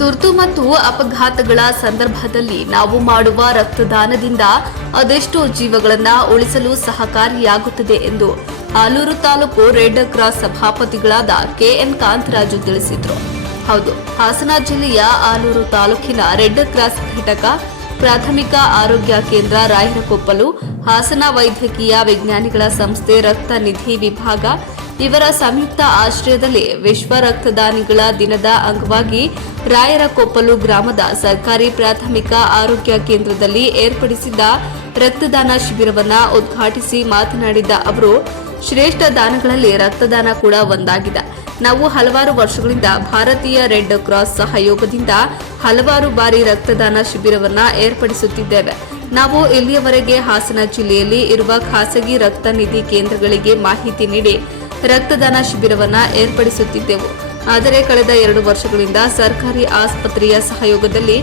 ತುರ್ತು ಮತ್ತು ಅಪಘಾತಗಳ ಸಂದರ್ಭದಲ್ಲಿ ನಾವು ಮಾಡುವ ರಕ್ತದಾನದಿಂದ ಅದೆಷ್ಟೋ ಜೀವಗಳನ್ನು ಉಳಿಸಲು ಸಹಕಾರಿಯಾಗುತ್ತದೆ ಎಂದು ಆಲೂರು ತಾಲೂಕು ರೆಡ್ ಕ್ರಾಸ್ ಸಭಾಪತಿಗಳಾದ ಕೆಎನ್ ಕಾಂತರಾಜು ತಿಳಿಸಿದರು. ಹೌದು, ಹಾಸನ ಜಿಲ್ಲೆಯ ಆಲೂರು ತಾಲೂಕಿನ ರೆಡ್ ಕ್ರಾಸ್ ಘಟಕ ಪ್ರಾಥಮಿಕ ಆರೋಗ್ಯ ಕೇಂದ್ರ ರಾಯರಕೊಪ್ಪಲು ಹಾಸನ ವೈದ್ಯಕೀಯ ವಿಜ್ಞಾನಿಗಳ ಸಂಸ್ಥೆ ರಕ್ತ ನಿಧಿ ವಿಭಾಗ ಇವರ ಸಂಯುಕ್ತ ಆಶ್ರಯದಲ್ಲಿ ವಿಶ್ವ ರಕ್ತದಾನಿಗಳ ದಿನದ ಅಂಗವಾಗಿ ರಾಯರಕೊಪ್ಪಲು ಗ್ರಾಮದ ಸರ್ಕಾರಿ ಪ್ರಾಥಮಿಕ ಆರೋಗ್ಯ ಕೇಂದ್ರದಲ್ಲಿ ಏರ್ಪಡಿಸಿದ್ದ ರಕ್ತದಾನ ಶಿಬಿರವನ್ನ ಉದ್ಘಾಟಿಸಿ ಮಾತನಾಡಿದ ಅವರು, ಶ್ರೇಷ್ಠ ದಾನಗಳಲ್ಲಿ ರಕ್ತದಾನ ಕೂಡ ಒಂದಾಗಿದೆ. ನಾವು ಹಲವಾರು ವರ್ಷಗಳಿಂದ ಭಾರತೀಯ ರೆಡ್ ಕ್ರಾಸ್ ಸಹಯೋಗದಿಂದ ಹಲವಾರು ಬಾರಿ ರಕ್ತದಾನ ಶಿಬಿರವನ್ನ ಏರ್ಪಡಿಸುತ್ತಿದ್ದೇವೆ. ನಾವು ಇಲ್ಲಿಯವರೆಗೆ ಹಾಸನ ಜಿಲ್ಲೆಯಲ್ಲಿ ಇರುವ ಖಾಸಗಿ ರಕ್ತ ನಿಧಿ ಕೇಂದ್ರಗಳಿಗೆ ಮಾಹಿತಿ ನೀಡಿ ರಕ್ತದಾನ ಶಿಬಿರವನ್ನ ಏರ್ಪಡಿಸುತ್ತಿದ್ದೆವು. ಆದರೆ ಕಳೆದ ಎರಡು ವರ್ಷಗಳಿಂದ ಸರ್ಕಾರಿ ಆಸ್ಪತ್ರೆಯ ಸಹಯೋಗದಲ್ಲಿ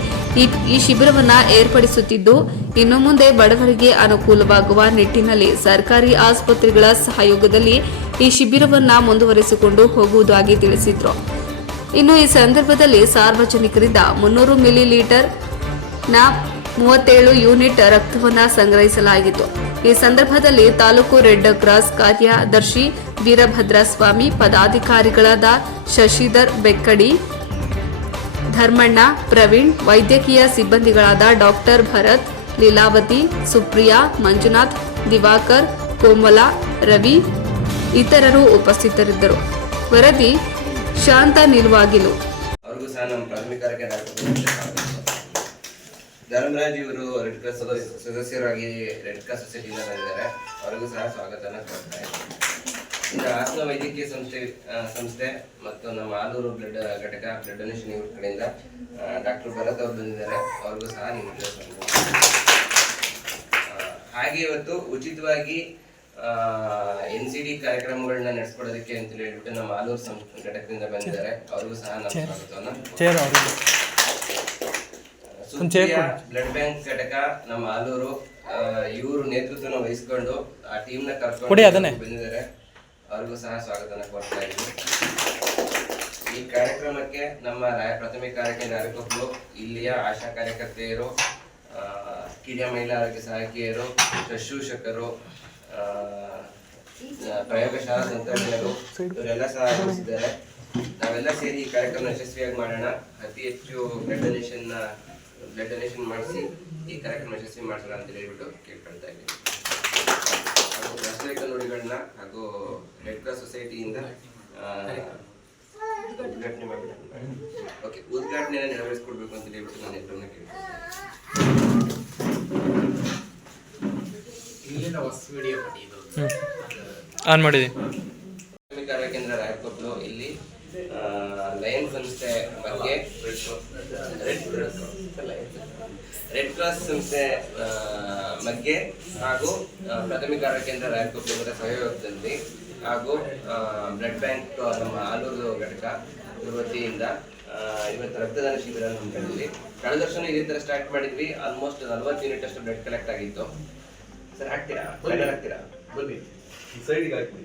ಈ ಶಿಬಿರವನ್ನ ಏರ್ಪಡಿಸುತ್ತಿದ್ದು, ಇನ್ನು ಮುಂದೆ ಬಡವರಿಗೆ ಅನುಕೂಲವಾಗುವ ನಿಟ್ಟಿನಲ್ಲಿ ಸರ್ಕಾರಿ ಆಸ್ಪತ್ರೆಗಳ ಸಹಯೋಗದಲ್ಲಿ ಈ ಶಿಬಿರವನ್ನ ಮುಂದುವರಿಸಿಕೊಂಡು ಹೋಗುವುದಾಗಿ ತಿಳಿಸಿದ್ರು. ಇನ್ನು ಈ ಸಂದರ್ಭದಲ್ಲಿ ಸಾರ್ವಜನಿಕರಿಂದ ಮುನ್ನೂರು ಮಿಲಿ ಲೀಟರ್ನ ಮೂವತ್ತೇಳು ಯೂನಿಟ್ ರಕ್ತವನ್ನು ಸಂಗ್ರಹಿಸಲಾಗಿತ್ತು. ಈ ಸಂದರ್ಭದಲ್ಲಿ ತಾಲೂಕು ರೆಡ್ ಕ್ರಾಸ್ ಕಾರ್ಯದರ್ಶಿ ವೀರಭದ್ರಸ್ವಾಮಿ ಪದಾಧಿಕಾರಿಗಳಾದ ಶಶಿಧರ್ ಬೆಕ್ಕಡಿ, ಧರ್ಮಣ್ಣ, ಪ್ರವೀಣ್, ವೈದ್ಯಕೀಯ ಸಿಬ್ಬಂದಿಗಳಾದ ಡಾಕ್ಟರ್ ಭರತ್, ಲೀಲಾವತಿ, ಸುಪ್ರಿಯಾ, ಮಂಜುನಾಥ್, ದಿವಾಕರ್, ಕೋಮಲಾ, ರವಿ ಇತರರು ಉಪಸ್ಥಿತರಿದ್ದರು. ವರದಿ ಶಾಂತ ನಿಲ್ವಾಗಿಲು ಅವ್ರಿಗೂ ಸಹ ನಮ್ಮ ಪ್ರಾಥಮಿಕ ಆರೋಗ್ಯ ಡಾಕ್ಟರ್ ಧರ್ಮರಾಜ್ ಇವರು ರೆಡ್ ಕ್ರಾಸ್ ಸದಸ್ಯ- ಸದಸ್ಯರಾಗಿ ರೆಡ್ ಕ್ರಾಸ್ ಸೊಸೈಟಿಯಿಂದ ಬಂದಿದ್ದಾರೆ ಅವರಿಗೂ ಸಹ ಸ್ವಾಗತನ ಕೊಡ್ತಾ ಇದ್ದೀನಿ. ಇನ್ನು ಹಾಸನ ವೈದ್ಯಕೀಯ ಸಂಸ್ಥೆ ಸಂಸ್ಥೆ ಮತ್ತು ನಮ್ಮ ಆಲೂರು ಬ್ಲಡ್ ಘಟಕ ಬ್ಲಡ್ ಡೊನೇಷನ್ ಇವ್ರ ಕಡೆಯಿಂದ ಡಾಕ್ಟರ್ ಭರತ್ ಅವರು ಬಂದಿದ್ದಾರೆ. ಅವ್ರಿಗೂ ಸಹ ನೀವು ಹಾಗೆ ಇವತ್ತು ಉಚಿತವಾಗಿ ಎನ್ ಸಿ ಡಿ ಕಾರ್ಯಕ್ರಮಗಳನ್ನ ನಡೆಸ್ಕೊಡೋದಕ್ಕೆ ಅಂತ ಹೇಳ್ಬಿಟ್ಟು ನಮ್ಮ ಆಲೂರು ಸಂಸ್ಥೆ ಘಟಕದಿಂದ ಬಂದಿದ್ದಾರೆ. ಅವ್ರಿಗೂ ಸಹ ನಮ್ಮ ಸ್ವಾಗತವನ್ನು ಬ್ಲಡ್ ಬ್ಯಾಂಕ್ ಘಟಕ ನಮ್ಮ ಆಲೂರು ಇವರು ನೇತೃತ್ವನ ವಹಿಸ್ಕೊಂಡು ಆ ಟೀಮ್ನ ಕರ್ಕೊಂಡು. ಬಂದಿದ್ದಾರೆ. ಅವ್ರಿಗೂ ಸಹ ಸ್ವಾಗತನ ಕೊಡ್ತಾ ಇದ್ದೀನಿ ಈ ಕಾರ್ಯಕ್ರಮಕ್ಕೆ ನಮ್ಮ ರಾಯ ಪ್ರಾಥಮಿಕ ಆರೋಗ್ಯ ನಾಯಕರು ಇಲ್ಲಿಯ ಆಶಾ ಕಾರ್ಯಕರ್ತೆಯರು ಕಿರಿಯ ಮಹಿಳಾ ಆರೋಗ್ಯ ಸಹಾಯಕಿಯರು ಶುಶ್ರೂಷಕರು ಪ್ರಯೋಗಶಾಲಾ ತಂತ್ರಜ್ಞರು ಇವರೆಲ್ಲ ಸಹ ಆಗಮಿಸಿದ್ದಾರೆ. ನಾವೆಲ್ಲ ಸೇರಿ ಈ ಕಾರ್ಯಕ್ರಮ ಯಶಸ್ವಿಯಾಗಿ ಮಾಡೋಣ. ಅತಿ ಹೆಚ್ಚು ಬ್ಲಡ್ ಡೊನೇಷನ್ ಬ್ಲಡ್ ಡೊನೇಷನ್ ಮಾಡಿಸಿ ಈ ಕಾರ್ಯಕ್ರಮ ಯಶಸ್ವಿ ಮಾಡಿಸೋಣ ಅಂತ ಹೇಳ್ಬಿಟ್ಟು ಕೇಳ್ಕೊಳ್ತಾ ಇದ್ದೀನಿ. ಹಾಗೂ ನುಡಿಗಳನ್ನ ಹಾಗೂ ರೆಡ್ ಕ್ರಾಸ್ ಸೊಸೈಟಿಯಿಂದ ಉದ್ಘಾಟನೆ ಮಾಡಿ ಓಕೆ ಉದ್ಘಾಟನೆಯನ್ನು ನೆರವೇರಿಸ್ಕೊಡ್ಬೇಕು ಅಂತ ಹೇಳ್ಬಿಟ್ಟು ನಾನು ಎಲ್ಲರನ್ನ ಕೇಳ್ತೀನಿ ಆನ್ ಮಾಡಿದೆ. ಕಾರ್ಯಕೇಂದ್ರ ರಾಯಕೊಪ್ಪಲು ಇಲ್ಲಿ ಲಯನ್ ಸಂಸ್ಥೆ ಬಗ್ಗೆ ರೆಡ್ ರೆಡ್ ಕ್ರಾಸ್ ಸಂಸ್ಥೆ ಬಗ್ಗೆ ಹಾಗೂ ಪ್ರಾಥಮಿಕ ಆರೋಗ್ಯ ಕೇಂದ್ರ ಇವರ ಸಹಯೋಗದಲ್ಲಿ. ಹಾಗೂ ಬ್ಲಡ್ ಬ್ಯಾಂಕ್ ನಮ್ಮ ಆಲೂರು ಘಟಕ ವತಿಯಿಂದ ಇವತ್ತು ರಕ್ತದಾನ ಶಿಬಿರ ನಮ್ಮಲ್ಲಿ ಕಳೆದ ವರ್ಷನೂ ಇದೇ ಥರ ಸ್ಟಾರ್ಟ್ ಮಾಡಿದ್ವಿ. ಆಲ್ಮೋಸ್ಟ್ ನಲ್ವತ್ತು ಯೂನಿಟ್ ಅಷ್ಟು ಬ್ಲಡ್ ಕಲೆಕ್ಟ್ ಆಗಿತ್ತು. ಸರ್ ಹಾಕ್ತೀರಾ? ಹಾಕ್ತೀರಾ? ಬನ್ನಿ. ಸೈಡ್ಗೆ ಹಾಕಿ